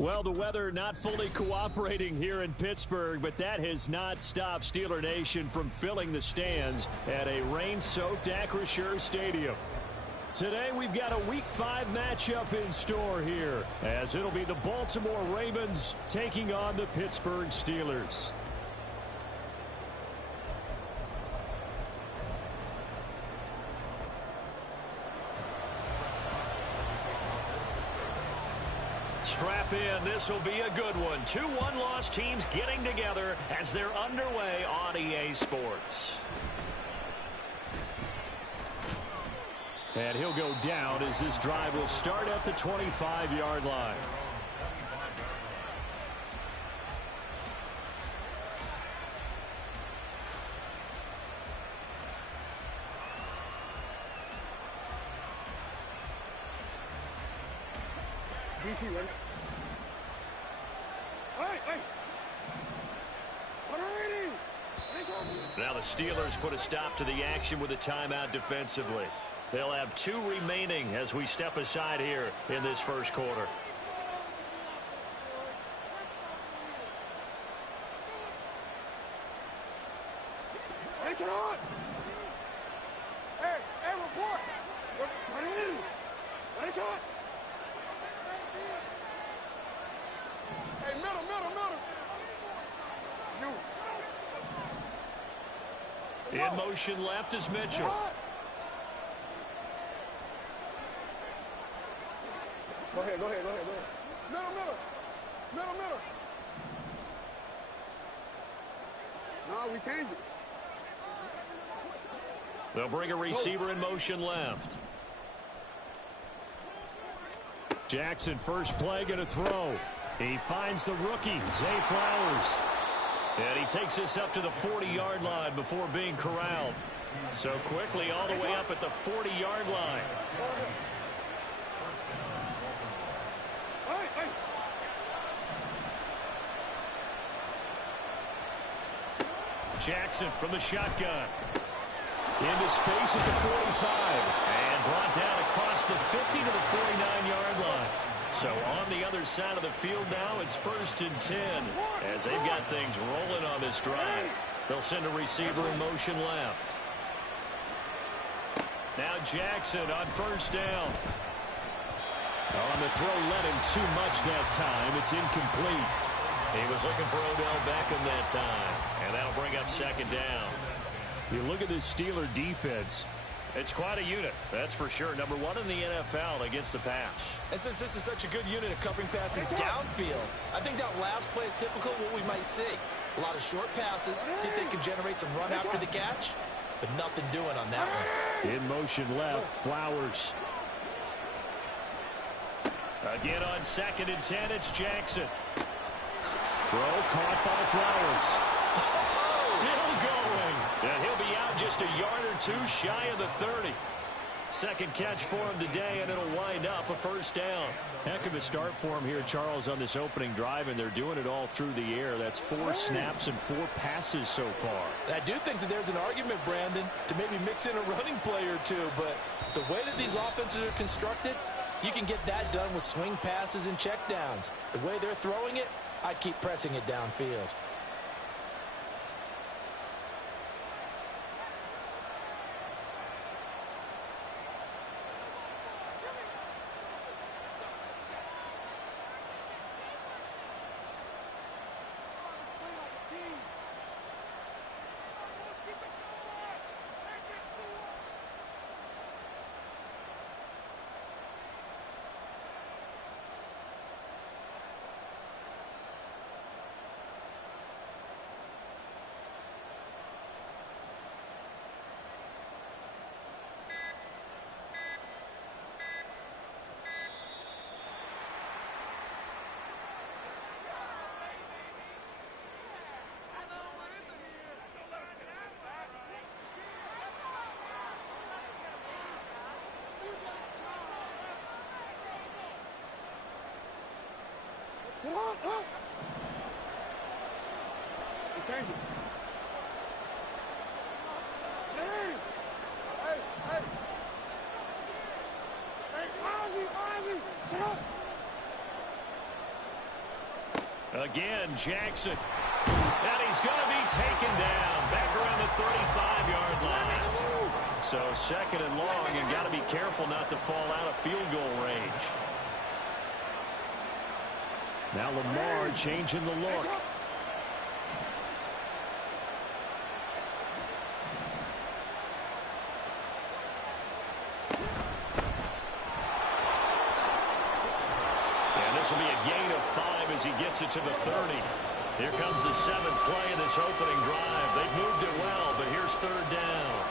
Well, the weather not fully cooperating here in Pittsburgh, but that has not stopped Steeler Nation from filling the stands at a rain-soaked Acrisure Stadium. Today, we've got a Week 5 matchup in store here, as it'll be the Baltimore Ravens taking on the Pittsburgh Steelers. Strap in. This will be a good one. 2 one-loss teams getting together as they're underway on EA Sports. And he'll go down as this drive will start at the 25-yard line. DC, ready? Hey! Now the Steelers put a stop to the action with a timeout defensively. They'll have 2 remaining as we step aside here in this first quarter. Hey, report! Hey, middle. In motion left is Mitchell. Go ahead. Middle. No, we changed it. They'll bring a receiver in motion left. Jackson first play going to throw. He finds the rookie, Zay Flowers. And he takes this up to the 40-yard line before being corralled. So quickly all the way up at the 40-yard line. Jackson from the shotgun. Into space at the 45. And brought down across the 50 to the 49-yard line. So on the other side of the field now, it's 1st and 10 as they've got things rolling on this drive. They'll send a receiver in motion left. Now Jackson on 1st down. On the throw, led him too much that time. It's incomplete. He was looking for Odell Beckham that time, and that'll bring up 2nd down. You look at this Steeler defense. It's quite a unit, that's for sure. Number 1 in the NFL against the pass. And since this is such a good unit of covering passes downfield, I think that last play is typical of what we might see. A lot of short passes, see if they can generate some run after the catch, but nothing doing on that one. In motion left, Flowers. Again on 2nd and 10, it's Jackson. Throw caught by Flowers. Still going. And he'll be out just a yard or 2 shy of the 30. Second catch for him today, and it'll wind up a 1st down. Heck of a start for him here, Charles, on this opening drive, and they're doing it all through the air. That's 4 snaps and 4 passes so far. I do think that there's an argument, Brandon, to maybe mix in a running play or 2, but the way that these offenses are constructed, you can get that done with swing passes and checkdowns. The way they're throwing it, I'd keep pressing it downfield. Change it. Hey, Ozzy, shut up. Again, Jackson. And he's going to be taken down back around the 35-yard line. So second and long, and got to be careful not to fall out of field goal range. Now Lamar changing the look. And this will be a gain of 5 as he gets it to the 30. Here comes the 7th play of this opening drive. They've moved it well, but here's third down.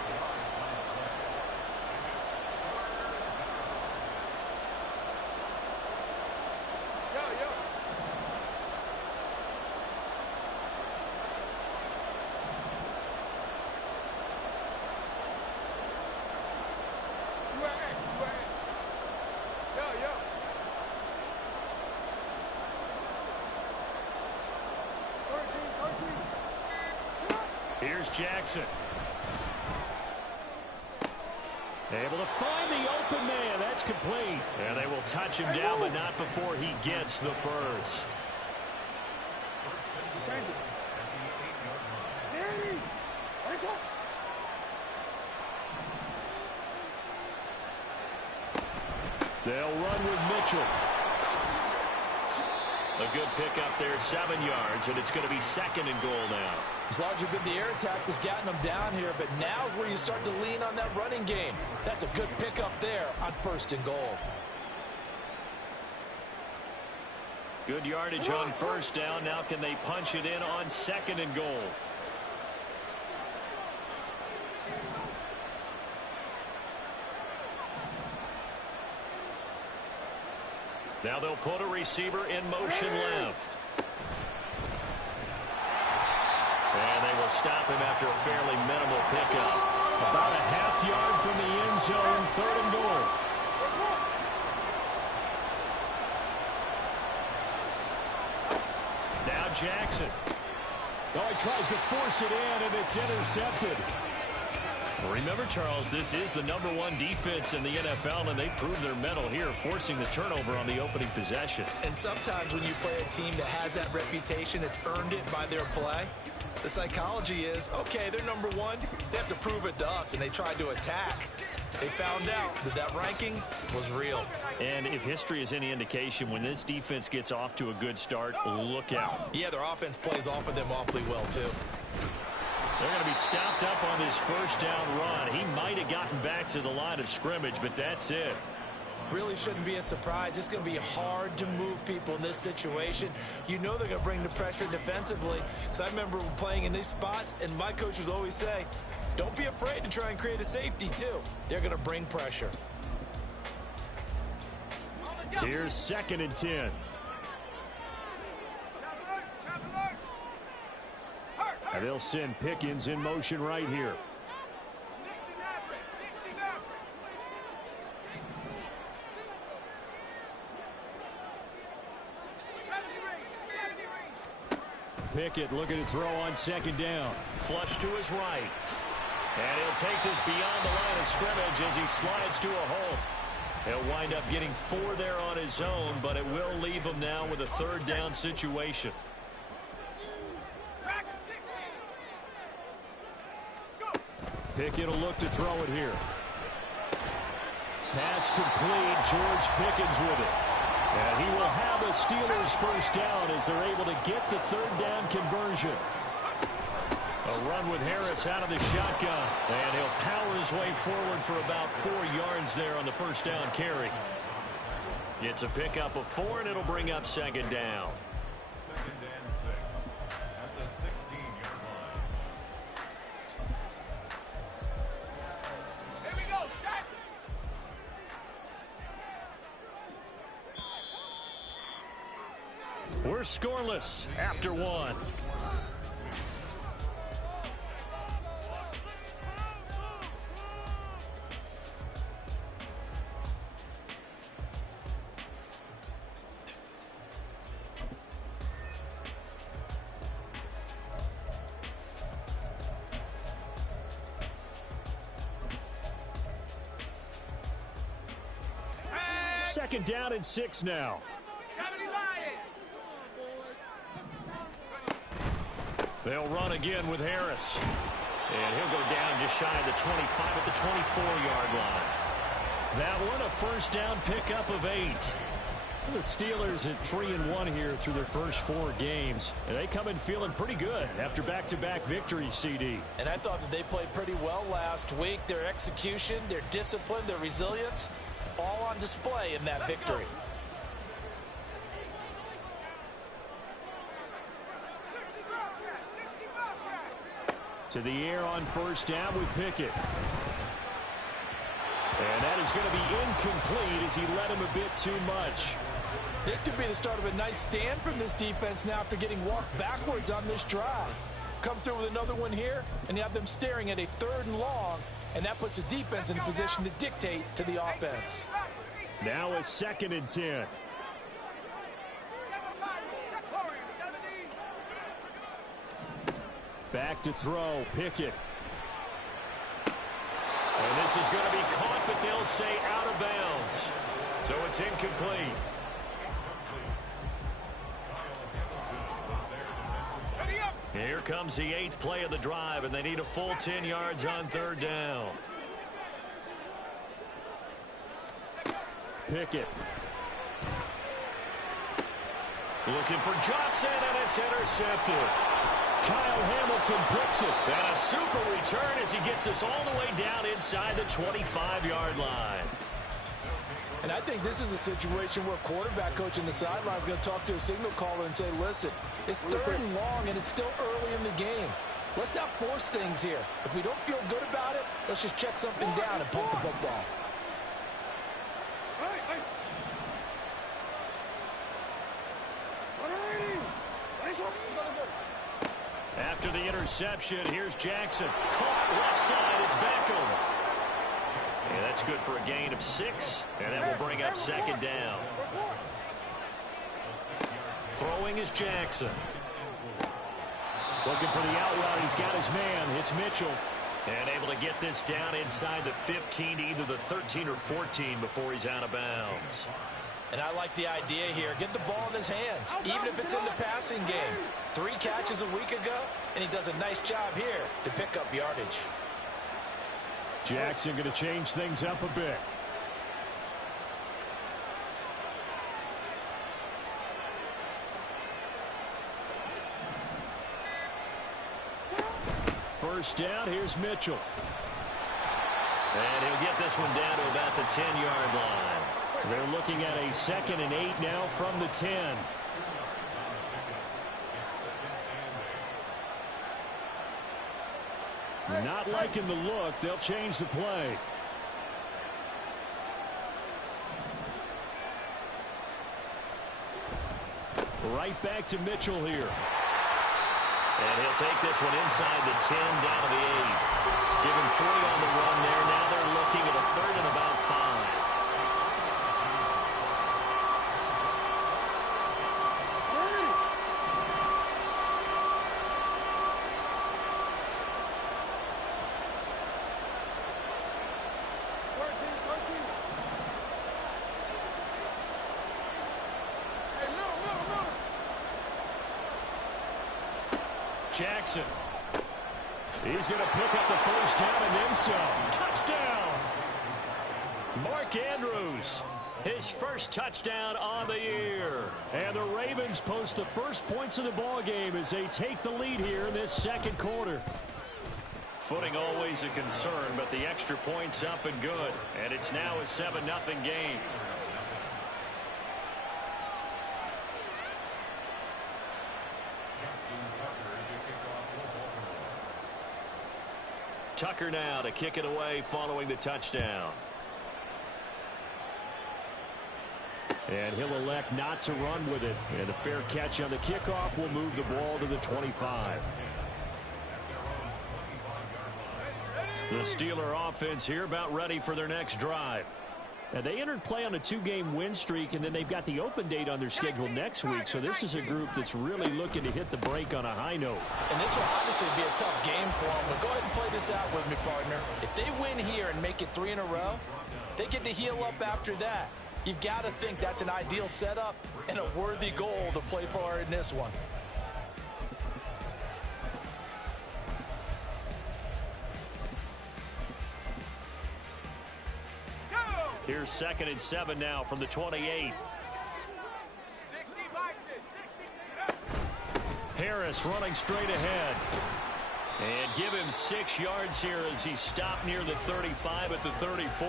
Here's Jackson. Able to find the open man. That's complete. And they will touch him down, but not before he gets the first. They'll run with Mitchell. A good pickup there, 7 yards, and it's going to be second and goal now. It's largely been the air attack that's gotten them down here, but now is where you start to lean on that running game. That's a good pickup there on first and goal. Good yardage on first down. Now can they punch it in on second and goal? Now they'll put a receiver in motion left. And they will stop him after a fairly minimal pickup. About a half yard from the end zone, third and goal. Now Jackson. Oh, he tries to force it in, and it's intercepted. Remember, Charles, this is the #1 defense in the NFL, and they proved their mettle here, forcing the turnover on the opening possession. And sometimes when you play a team that has that reputation, it's earned it by their play. The psychology is, okay, they're #1. They have to prove it to us, and they tried to attack. They found out that that ranking was real. And if history is any indication, when this defense gets off to a good start, look out. Yeah, their offense plays off of them awfully well, too. They're going to be stopped up on this first down run. He might have gotten back to the line of scrimmage, but that's it. Really shouldn't be a surprise. It's going to be hard to move people in this situation. You know they're going to bring the pressure defensively. Because I remember playing in these spots, and my coaches always say, don't be afraid to try and create a safety, too. They're going to bring pressure. Here's second and 10. And they'll send Pickens in motion right here. Pickett looking to throw on second down. Flush to his right. And he'll take this beyond the line of scrimmage as he slides to a hole. He'll wind up getting 4 there on his own, but it will leave him now with a third down situation. Pickett will look to throw it here. Pass complete. George Pickens with it. And he will have a Steelers first down as they're able to get the third down conversion. A run with Harris out of the shotgun. And he'll power his way forward for about 4 yards there on the first down carry. It's a pickup of 4, and it'll bring up second down. Second and 6 at the 16-yard line. Here we go, Shaq. We're scoreless after 1. Second down and 6 now. They'll run again with Harris. And he'll go down just shy of the 25 at the 24-yard line. That one, a first down pickup of 8. The Steelers at 3-1 here through their first 4 games. And they come in feeling pretty good after back-to-back victories, CD. And I thought that they played pretty well last week. Their execution, their discipline, their resilience, all on display in that victory. To the air on first down with Pickett. And that is going to be incomplete as he led him a bit too much. This could be the start of a nice stand from this defense now after getting walked backwards on this drive. Come through with another one here, and you have them staring at a 3rd and long, and that puts the defense in a position to dictate to the offense. Now a 2nd and 10. Back to throw, Pickett. And this is going to be caught, but they'll say out of bounds. So it's incomplete. Here comes the 8th play of the drive, and they need a full 10 yards on 3rd down. Pickett. Looking for Johnson, and it's intercepted. Kyle Hamilton picks it. And a super return as he gets us all the way down inside the 25-yard line. And I think this is a situation where quarterback coach in the sideline is going to talk to a signal caller and say, listen, it's 3rd and long, and it's still early in the game. Let's not force things here. If we don't feel good about it, let's just check something down and pump the football. After the interception, here's Jackson. Caught left side. It's Beckham. And that's good for a gain of 6. And that will bring up 2nd down. Throwing is Jackson. Looking for the out route. He's got his man. It's Mitchell. And able to get this down inside the 15, either the 13 or 14 before he's out of bounds. And I like the idea here. Get the ball in his hands, even if it's in the passing game. 3 catches a week ago, and he does a nice job here to pick up yardage. Jackson going to change things up a bit. First down, here's Mitchell. And he'll get this one down to about the 10-yard line. They're looking at a 2nd and 8 now from the 10. Not liking the look. They'll change the play. Right back to Mitchell here. And he'll take this one inside the 10 down to the 8. Give him 3 on the run there. Now they're looking at a 3rd and about 5. Jackson. He's going to pick up the first down and then some. Touchdown! Mark Andrews, his first touchdown on the year. And the Ravens post the first points of the ball game as they take the lead here in this 2nd quarter. Footing always a concern, but the extra points up and good. And it's now a 7-0 game. Tucker now to kick it away following the touchdown. And he'll elect not to run with it. And a fair catch on the kickoff will move the ball to the 25. The Steeler offense here about ready for their next drive. Now, they entered play on a 2-game win streak, and then they've got the open date on their schedule next week. So this is a group that's really looking to hit the break on a high note. And this will obviously be a tough game for them. But go ahead and play this out with me, partner. If they win here and make it 3 in a row, they get to heal up after that. You've got to think that's an ideal setup and a worthy goal to play for in this one. Here's 2nd and 7 now from the 28. Harris running straight ahead. And give him 6 yards here as he stopped near the 35 at the 34.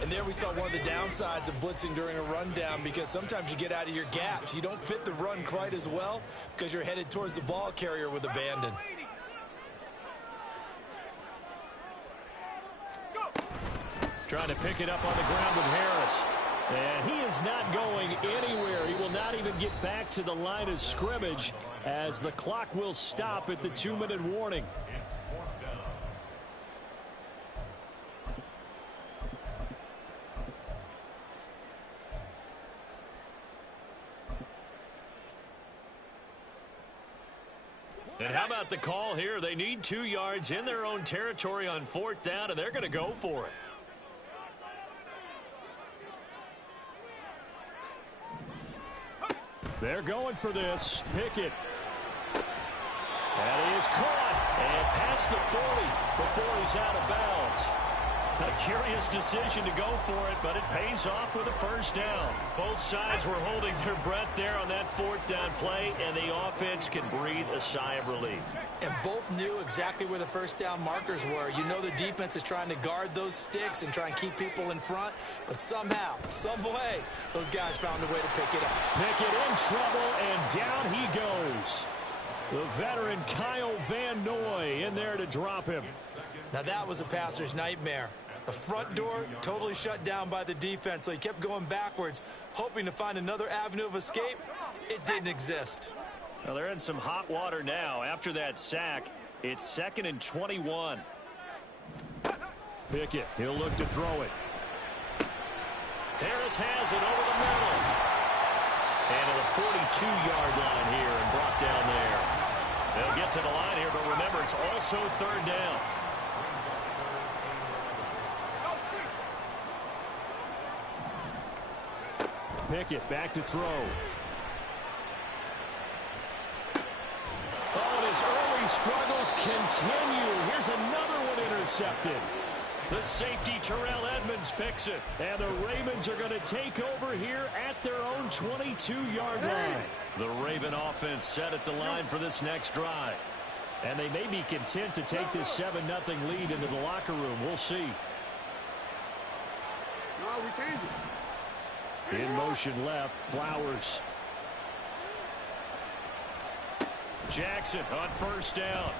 And there we saw one of the downsides of blitzing during a rundown, because sometimes you get out of your gaps. You don't fit the run quite as well because you're headed towards the ball carrier with abandon. Trying to pick it up on the ground with Harris. And he is not going anywhere. He will not even get back to the line of scrimmage as the clock will stop at the 2-minute warning. And how about the call here? They need 2 yards in their own territory on 4th down, and they're going to go for it. They're going for this. Pickett. And he is caught and past the 40 before he's out of bounds. A curious decision to go for it, but it pays off with a 1st down. Both sides were holding their breath there on that 4th down play, and the offense can breathe a sigh of relief. And both knew exactly where the 1st down markers were. You know the defense is trying to guard those sticks and try and keep people in front, but somehow, some way, those guys found a way to pick it up. Pickett in trouble, and down he goes. The veteran Kyle Van Noy in there to drop him. Now that was a passer's nightmare. The front door totally shut down by the defense, so he kept going backwards, hoping to find another avenue of escape. It didn't exist. Well, they're in some hot water now. After that sack, it's 2nd and 21. Pickett, he'll look to throw it. Harris has it over the middle. And to the 42-yard line here and brought down there. They'll get to the line here, but remember, it's also 3rd down. Pickett back to throw. Oh, and his early struggles continue. Here's another one intercepted. The safety Terrell Edmonds picks it. And the Ravens are going to take over here at their own 22-yard line. The Raven offense set at the line for this next drive. And they may be content to take this 7-0 lead into the locker room. We'll see. No, we changed it. In motion left, Flowers. Jackson on 1st down.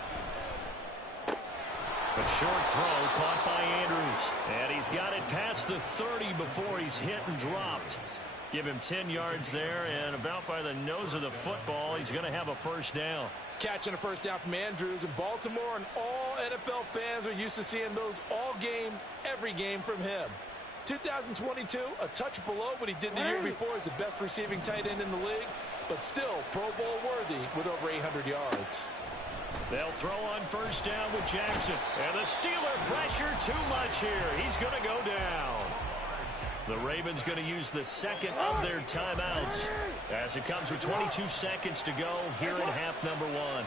A short throw caught by Andrews. And he's got it past the 30 before he's hit and dropped. Give him 10 yards there, and about by the nose of the football, he's going to have a 1st down. Catching a 1st down from Andrews in Baltimore, and all NFL fans are used to seeing those all game, every game from him. 2022, a touch below what he did the year before as the best receiving tight end in the league, but still Pro Bowl worthy with over 800 yards. They'll throw on 1st down with Jackson. And the Steeler pressure too much here. He's going to go down. The Ravens going to use the 2nd of their timeouts as it comes with 22 seconds to go here in half number 1.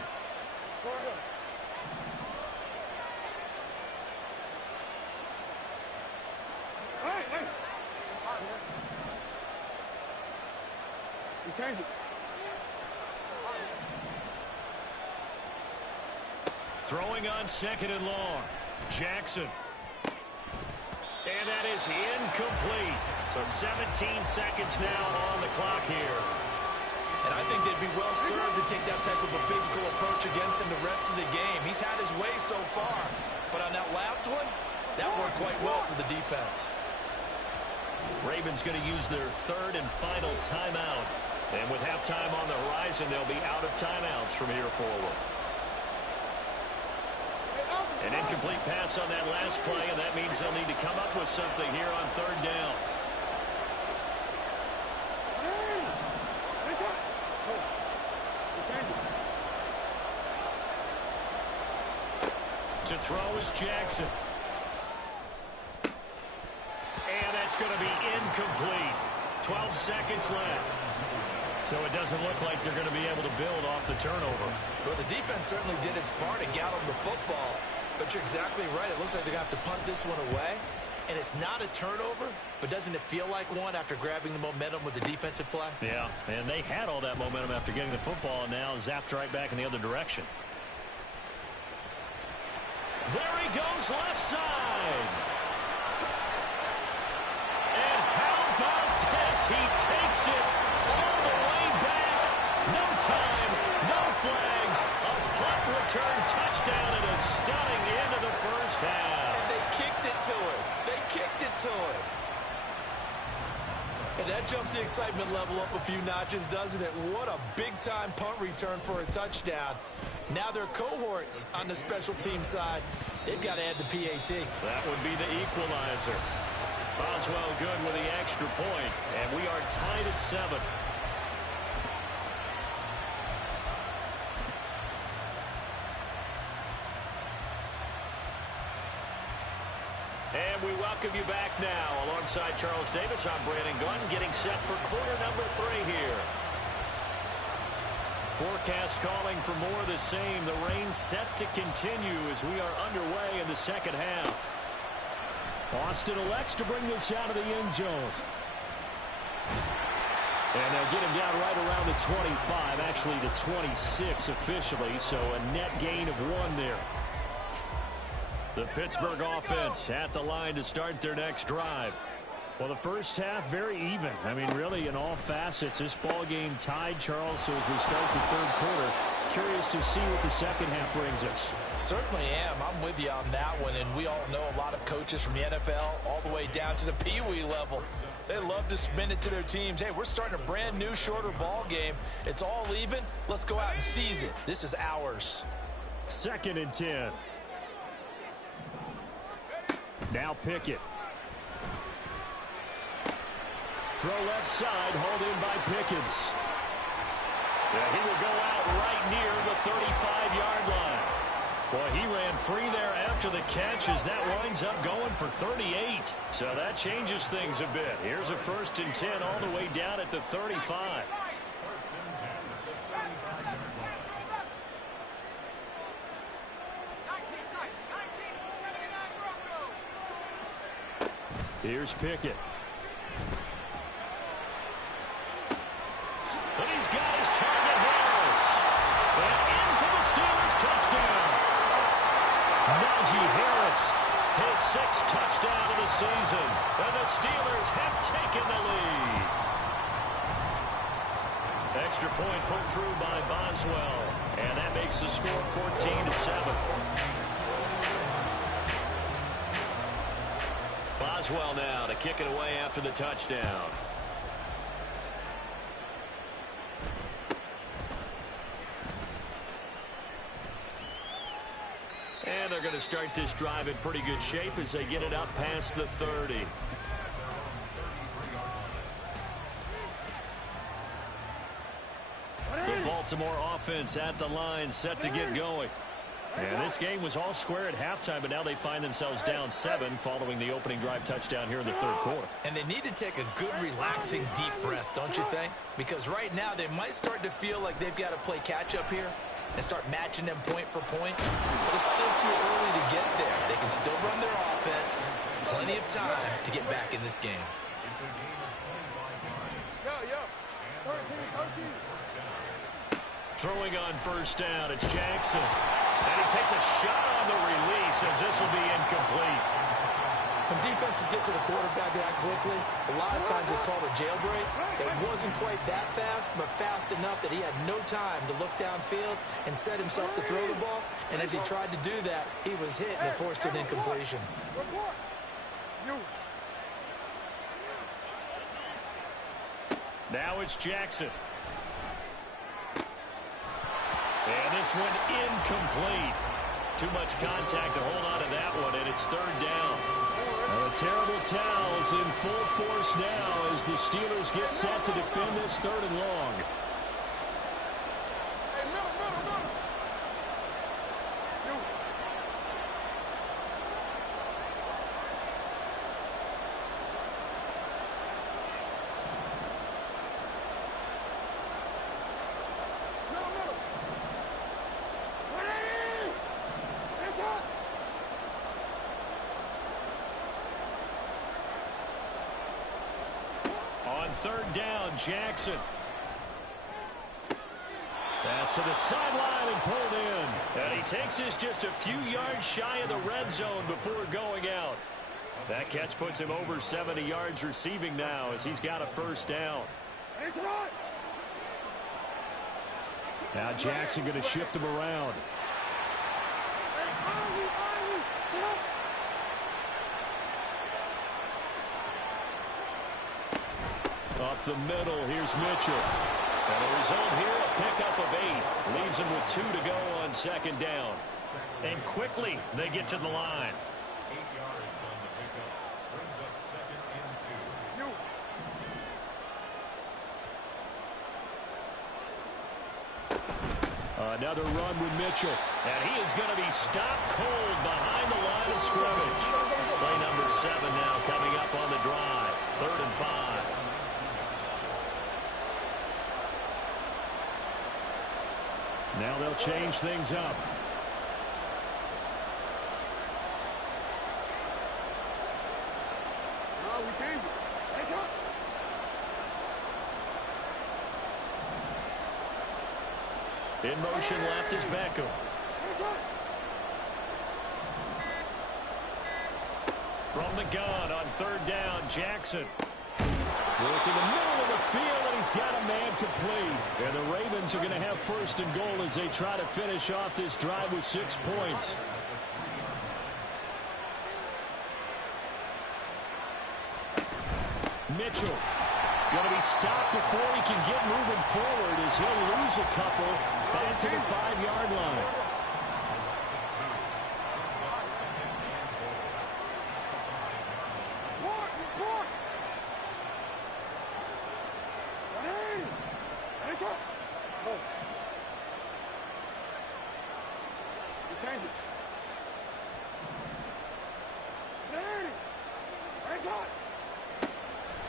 We changed it. Throwing on 2nd and long. Jackson. And that is incomplete. So 17 seconds now on the clock here. And I think they'd be well served to take that type of a physical approach against him the rest of the game. He's had his way so far. But on that last one, that worked quite well for the defense. Ravens going to use their 3rd and final timeout. And with halftime on the horizon, they'll be out of timeouts from here forward. An incomplete pass on that last play, and that means they'll need to come up with something here on 3rd down. To throw is Jackson. And that's going to be incomplete. 12 seconds left. So it doesn't look like they're going to be able to build off the turnover. Well, the defense certainly did its part to gather the football. But you're exactly right. It looks like they're going to have to punt this one away. And it's not a turnover, but doesn't it feel like one after grabbing the momentum with the defensive play? Yeah, and they had all that momentum after getting the football, and now zapped right back in the other direction. There he goes, left side. And how about this? He takes it all the way back. No time, no flags. A punt return touchdown and a stunning end of the first half. And they kicked it to him. They kicked it to him. And that jumps the excitement level up a few notches, doesn't it? What a big-time punt return for a touchdown. Now their cohorts on the special team side, they've got to add the PAT. That would be the equalizer. Boswell good with the extra point, and we are tied at 7. And we welcome you back now. Alongside Charles Davis, I'm Brandon Gunn, getting set for quarter number 3 here. Forecast calling for more of the same. The rain set to continue as we are underway in the second half. Austin elects to bring this out of the end zone. And they'll get him down right around the 25, actually the 26 officially, so a net gain of 1 there. The Pittsburgh offense at the line to start their next drive. Well, the first half, very even. I mean, really, in all facets, this ball game tied, Charles, so as we start the third quarter, curious to see what the second half brings us. Certainly am. I'm with you on that one, and we all know a lot of coaches from the NFL all the way down to the Pee Wee level. They love to spin it to their teams. Hey, we're starting a brand new, shorter ball game. It's all even. Let's go out and seize it. This is ours. 2nd and 10. Now Pickett. Throw left side, hauled in by Pickens. Yeah, he will go out right near the 35-yard line. Boy, he ran free there after the catch as that winds up going for 38. So that changes things a bit. Here's a 1st and 10 all the way down at the 35. Here's Pickett. And he's got his target, Harris. And in for the Steelers touchdown. Najee Harris, his 6th touchdown of the season. And the Steelers have taken the lead. Extra point put through by Boswell. And that makes the score 14-7. Boswell now to kick it away after the touchdown. And they're going to start this drive in pretty good shape as they get it up past the 30. The Baltimore offense at the line set to get going. And this game was all square at halftime, but now they find themselves down 7 following the opening drive touchdown here in the third quarter. And they need to take a good, relaxing, deep breath, don't you think? Because right now they might start to feel like they've got to play catch-up here and start matching them point for point. But it's still too early to get there. They can still run their offense. Plenty of time to get back in this game. Throwing on 1st down, it's Jackson. And he takes a shot on the release as this will be incomplete. When defenses get to the quarterback that quickly, a lot of times it's called a jailbreak. It wasn't quite that fast, but fast enough that he had no time to look downfield and set himself to throw the ball. And as he tried to do that, he was hit and it forced an incompletion. Now it's Jackson. And this one incomplete. Too much contact to hold on to that one, and it's 3rd down. Well, the terrible towels in full force now as the Steelers get set to defend this 3rd and long. third down. Jackson. Pass to the sideline and pulled in. And he takes this just a few yards shy of the red zone before going out. That catch puts him over 70 yards receiving now as he's got a first down. Now Jackson going to shift him around. Up the middle, here's Mitchell. And the result here, a pickup of 8. Leaves him with 2 to go on second down. And quickly, they get to the line. 8 yards on the pickup. Brings up second and 2. Another run with Mitchell. And he is going to be stopped cold behind the line of scrimmage. Play number 7 now coming up on the drive. 3rd and 5. Now they'll change things up. No, we changed it. Hey, shot. In motion left is Beckham. Hey, shot. From the gun on 3rd down, Jackson. Working the middle of the field, and he's got a man complete. And the Ravens are going to have 1st and goal as they try to finish off this drive with 6 points. Mitchell going to be stopped before he can get moving forward as he'll lose a couple back to the 5-yard line.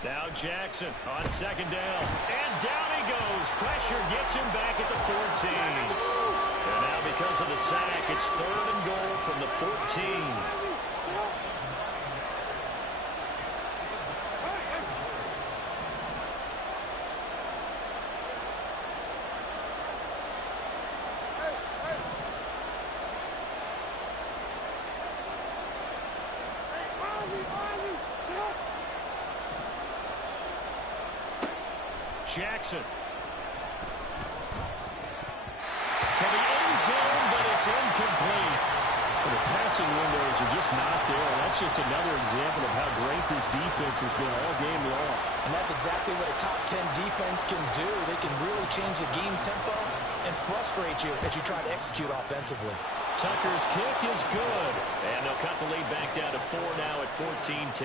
Now Jackson on 2nd down. And down he goes. Pressure gets him back at the 14. And now because of the sack, it's 3rd and goal from the 14. Jackson. To the end zone, but it's incomplete. The passing windows are just not there. That's just another example of how great this defense has been all game long. And that's exactly what a top 10 defense can do. They can really change the game tempo and frustrate you as you try to execute offensively. Tucker's kick is good. And they'll cut the lead back down to 4 now at 14-10.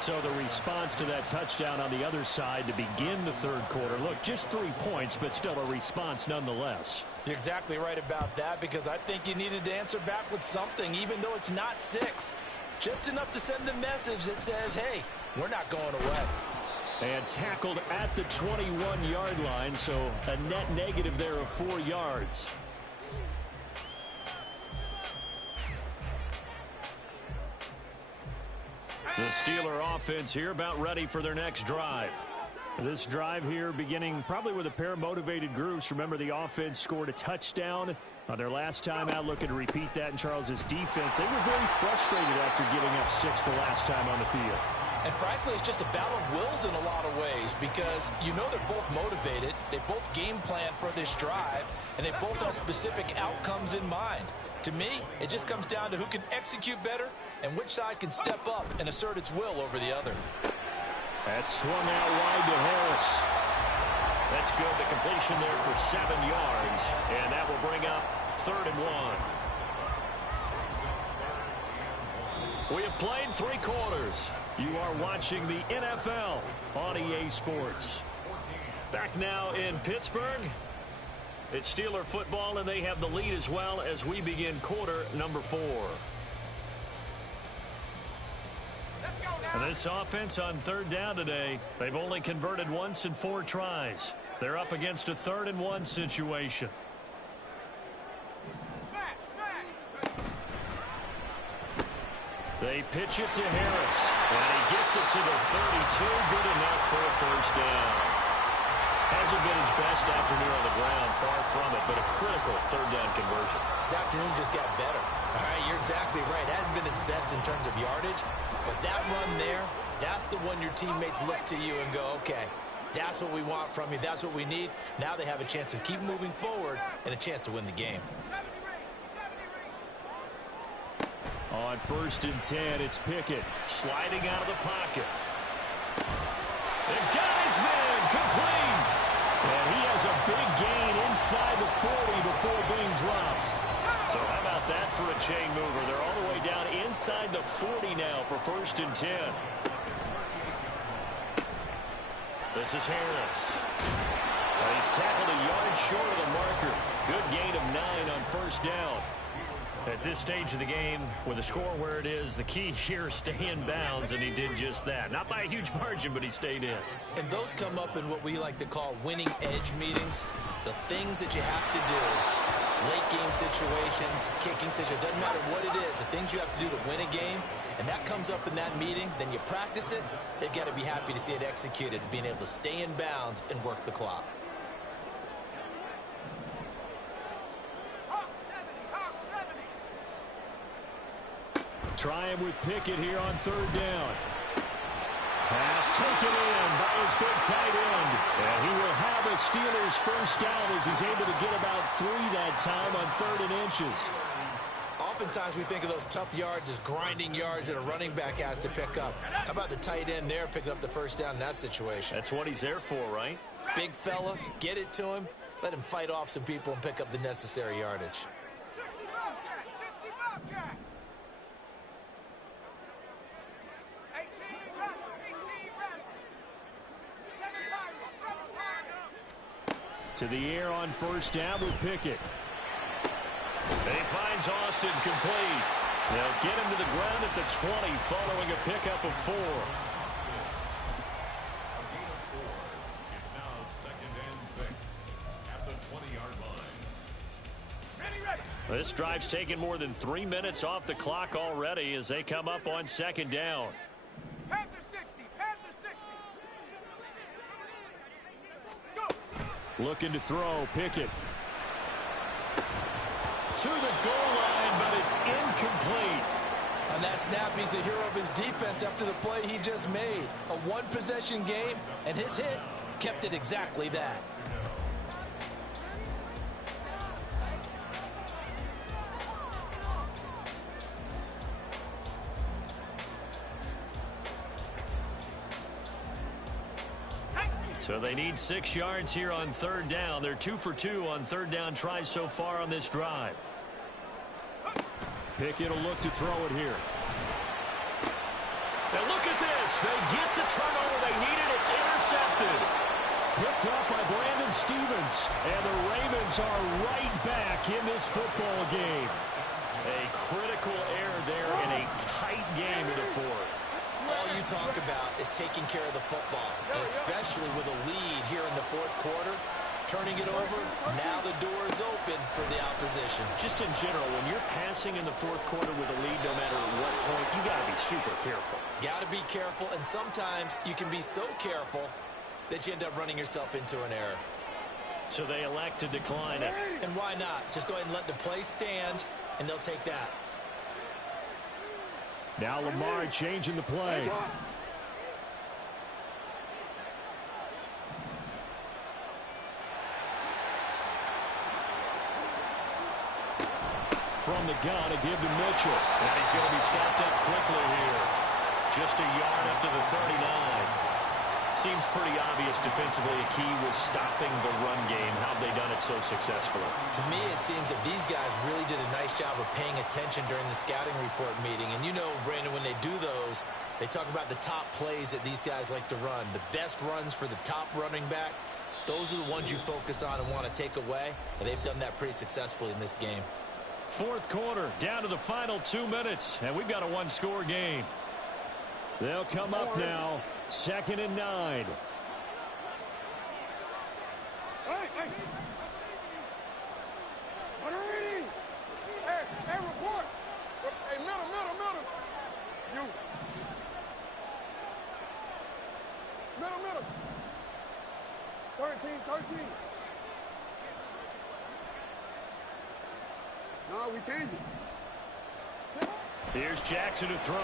So the response to that touchdown on the other side to begin the 3rd quarter. Look, just 3 points, but still a response nonetheless. You're exactly right about that, because I think you needed to answer back with something, even though it's not 6. Just enough to send a message that says, hey, we're not going away. And tackled at the 21-yard line, so a net negative there of 4 yards. The Steeler offense here about ready for their next drive. This drive here beginning probably with a pair of motivated groups. Remember, the offense scored a touchdown on their last time out. Looking to repeat that in Charles's defense. They were very frustrated after giving up 6 the last time on the field. And frankly, it's just a battle of wills in a lot of ways, because you know they're both motivated. They both game plan for this drive, and they both have specific outcomes in mind. To me, it just comes down to who can execute better and which side can step up and assert its will over the other. That's swung out wide to Harris. That's good. The completion there for 7 yards, and that will bring up 3rd and 1. We have played 3 quarters. You are watching the NFL on EA Sports. Back now in Pittsburgh. It's Steeler football, and they have the lead as well as we begin quarter number 4. And this offense on 3rd down today, they've only converted once in 4 tries. They're up against a 3rd and 1 situation. They pitch it to Harris, and he gets it to the 32. Good enough for a first down. Hasn't been his best afternoon on the ground, far from it, but a critical third down conversion. This afternoon just got better. All right, you're exactly right. Hasn't been his best in terms of yardage, but that run there, that's the one your teammates look to you and go, okay, that's what we want from you. That's what we need. Now they have a chance to keep moving forward and a chance to win the game. On 1st and 10, it's Pickett sliding out of the pocket. The guy's man complete. And he has a big gain inside the 40 before being dropped. So how about that for a chain mover? They're all the way down inside the 40 now for 1st and 10. This is Harris. He's tackled a yard short of the marker. Good gain of 9 on 1st down. At this stage of the game, with the score where it is, the key here is stay in bounds, and he did just that. Not by a huge margin, but he stayed in. And those come up in what we like to call winning edge meetings. The things that you have to do, late game situations, kicking situations, doesn't matter what it is, the things you have to do to win a game, and that comes up in that meeting, then you practice it, they've got to be happy to see it executed, being able to stay in bounds and work the clock. Try him with Pickett here on 3rd down. Pass taken in by his big tight end. And he will have a Steelers first down as he's able to get about 3 that time on 3rd and inches. Oftentimes we think of those tough yards as grinding yards that a running back has to pick up. How about the tight end there picking up the first down in that situation? That's what he's there for, right? Big fella, get it to him, let him fight off some people and pick up the necessary yardage. To the air on 1st down with Pickett. And he finds Austin complete. They'll get him to the ground at the 20 following a pickup of 4. It's now 2nd and 6 at the 20-yard line. This drive's taken more than 3 minutes off the clock already as they come up on 2nd down. Panther 60, Panther 60. Go. Looking to throw, Pickett. To the goal line, but it's incomplete. On that snap, he's a hero of his defense after the play he just made. A one-possession game, and his hit kept it exactly that. So they need 6 yards here on 3rd down. They're 2 for 2 on 3rd down tries so far on this drive. Pickett will look to throw it here. And look at this. They get the turnover they needed. It's intercepted. Picked up by Brandon Stevens. And the Ravens are right back in this football game. A critical error there in a tight game in the 4th. All you talk about is taking care of the football, and especially with a lead here in the 4th quarter. Turning it over, now the door is open for the opposition. Just in general, when you're passing in the 4th quarter with a lead, no matter what point, you got to be super careful. Got to be careful, and sometimes you can be so careful that you end up running yourself into an error. So they elect to decline it. And why not? Just go ahead and let the play stand, and they'll take that. Now Lamar changing the play. From the gun, a give to Mitchell. And he's going to be stopped up quickly here. Just a yard up to the 39. Seems pretty obvious defensively a key was stopping the run game. How have they done it so successfully? To me, it seems that these guys really did a nice job of paying attention during the scouting report meeting. And you know, Brandon, when they do those, they talk about the top plays that these guys like to run. The best runs for the top running back, those are the ones you focus on and want to take away. And they've done that pretty successfully in this game. 4th quarter, down to the final 2 minutes. And we've got a one-score game. They'll come up now. 2nd and 9. Hey! What are we? Hey, report. Hey, middle. 13. No, we changed it. Here's Jackson to throw.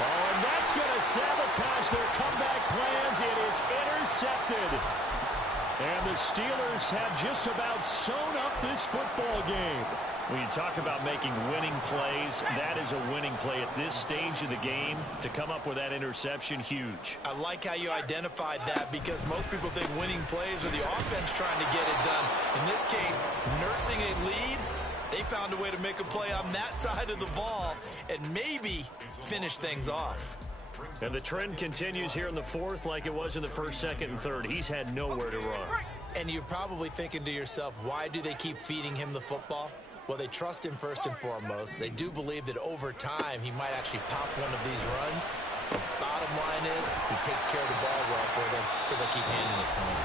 Oh, and that's going to sabotage their comeback plans. It is intercepted. And the Steelers have just about sewn up this football game. When you talk about making winning plays, that is a winning play at this stage of the game. To come up with that interception, huge. I like how you identified that, because most people think winning plays are the offense trying to get it done. In this case, nursing a lead, they found a way to make a play on that side of the ball and maybe finish things off. And the trend continues here in the fourth like it was in the first, second, and third. He's had nowhere to run. And you're probably thinking to yourself, why do they keep feeding him the football? Well, they trust him first and foremost. They do believe that over time he might actually pop one of these runs. The bottom line is he takes care of the ball well for them, so they keep handing it to him.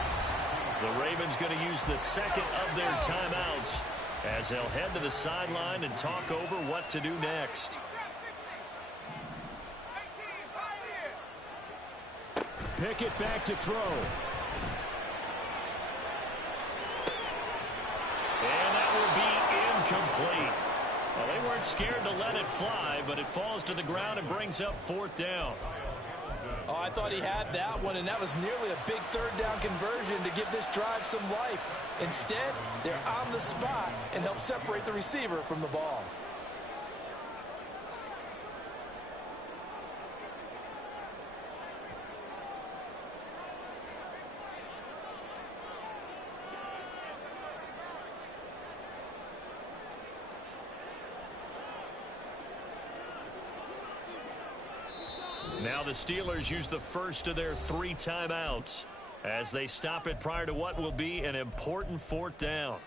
The Ravens going to use the second of their timeouts as they'll head to the sideline and talk over what to do next. Pickett back to throw. And that will be incomplete. Well, they weren't scared to let it fly, but it falls to the ground and brings up fourth down. Oh, I thought he had that one, and that was nearly a big third down conversion to give this drive some life. Instead, they're on the spot and help separate the receiver from the ball. Now the Steelers use the first of their 3 timeouts as they stop it prior to what will be an important fourth down.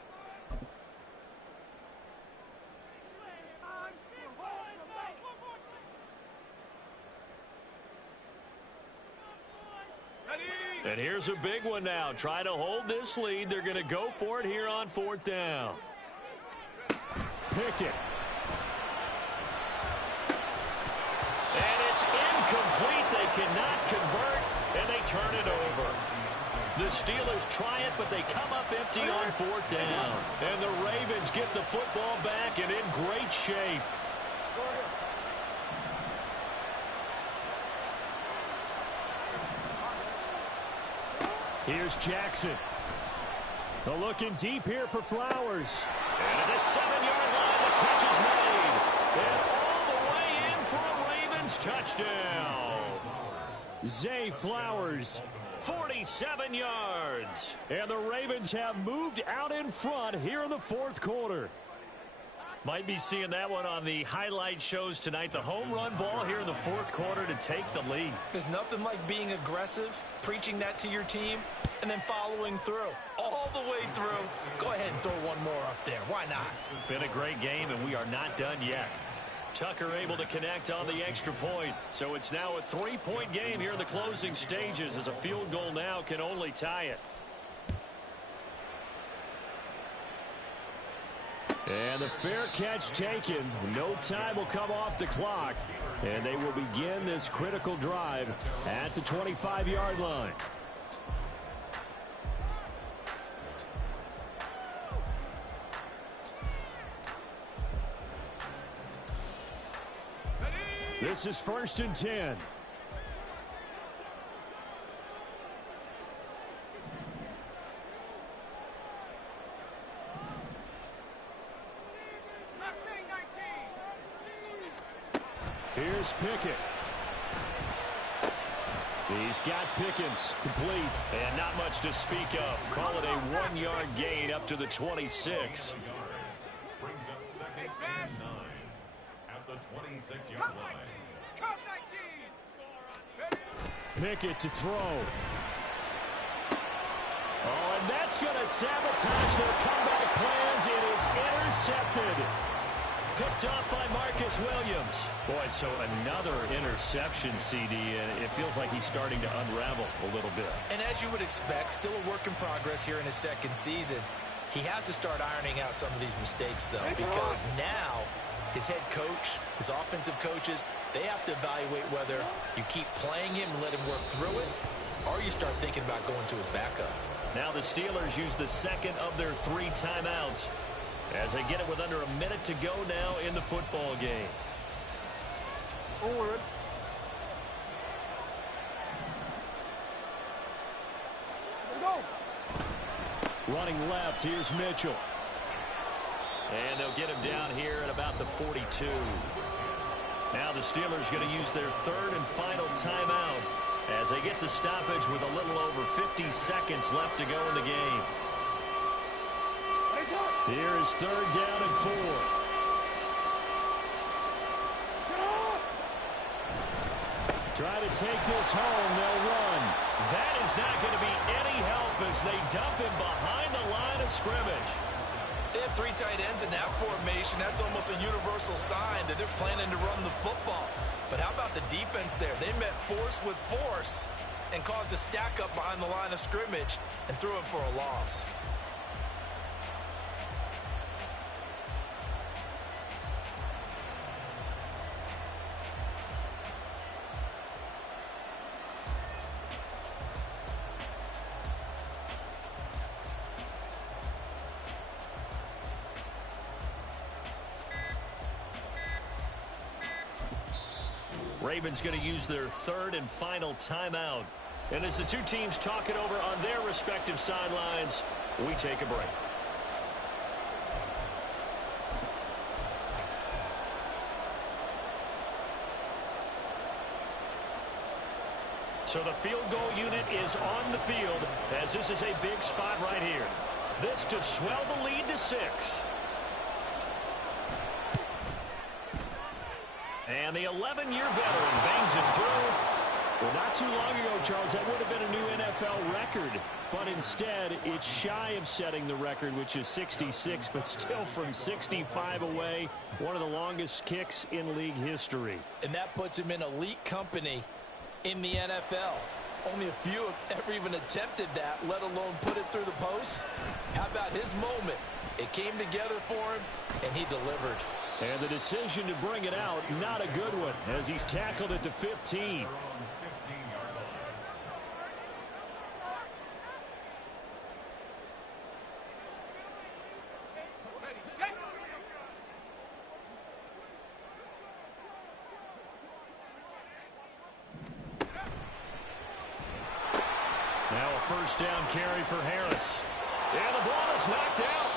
And here's a big one now. Trying to hold this lead. They're going to go for it here on fourth down. Pickett. And it's incomplete. They cannot convert, and they turn it over. The Steelers try it, but they come up empty on fourth down. And the Ravens get the football back and in great shape. Here's Jackson. Looking deep here for Flowers. And at the 7-yard line, the catch is made. And all the way in for a Ravens touchdown. Zay Flowers, 47 yards. And the Ravens have moved out in front here in the fourth quarter. Might be seeing that one on the highlight shows tonight. The home run ball here in the fourth quarter to take the lead. There's nothing like being aggressive, preaching that to your team, and then following through. All the way through. Go ahead and throw one more up there. Why not? Been a great game, and we are not done yet. Tucker able to connect on the extra point. So it's now a 3-point game here in the closing stages, as a field goal now can only tie it. And the fair catch taken. No time will come off the clock. And they will begin this critical drive at the 25-yard line. This is 1st and 10. Here's Pickett. He's got Pickens complete. And not much to speak of. Call it a 1-yard gain up to the 26. Brings up second and 9 at the 26-yard line. Pickett to throw. Oh, and that's going to sabotage their comeback plans. It is intercepted. Picked up by Marcus Williams. Boy, so another interception, CD, and it feels like he's starting to unravel a little bit. And as you would expect, still a work in progress here in his second season. He has to start ironing out some of these mistakes, though, because now his head coach, his offensive coaches, they have to evaluate whether you keep playing him and let him work through it, or you start thinking about going to his backup. Now the Steelers use the second of their 3 timeouts as they get it with under a minute to go now in the football game. Forward. Go. Running left, here's Mitchell. And they'll get him down here at about the 42. Now the Steelers going to use their 3rd and final timeout as they get the stoppage with a little over 50 seconds left to go in the game. Here is 3rd down and 4. Try to take this home. They'll run. That is not going to be any help as they dump him behind the line of scrimmage. They have 3 tight ends in that formation. That's almost a universal sign that they're planning to run the football. But how about the defense there? They met force with force and caused a stack up behind the line of scrimmage and threw him for a loss. Ravens going to use their 3rd and final timeout. And as the 2 teams talk it over on their respective sidelines, we take a break. So the field goal unit is on the field as this is a big spot right here. This to swell the lead to 6. And the 11-year veteran bangs it through. Well, not too long ago, Charles, that would have been a new NFL record. But instead, it's shy of setting the record, which is 66, but still from 65 away, one of the longest kicks in league history. And that puts him in elite company in the NFL. Only a few have ever even attempted that, let alone put it through the post. How about his moment? It came together for him, and he delivered. And the decision to bring it out, not a good one, as he's tackled it to 15. Now a 1st down carry for Harris. And the ball is knocked out.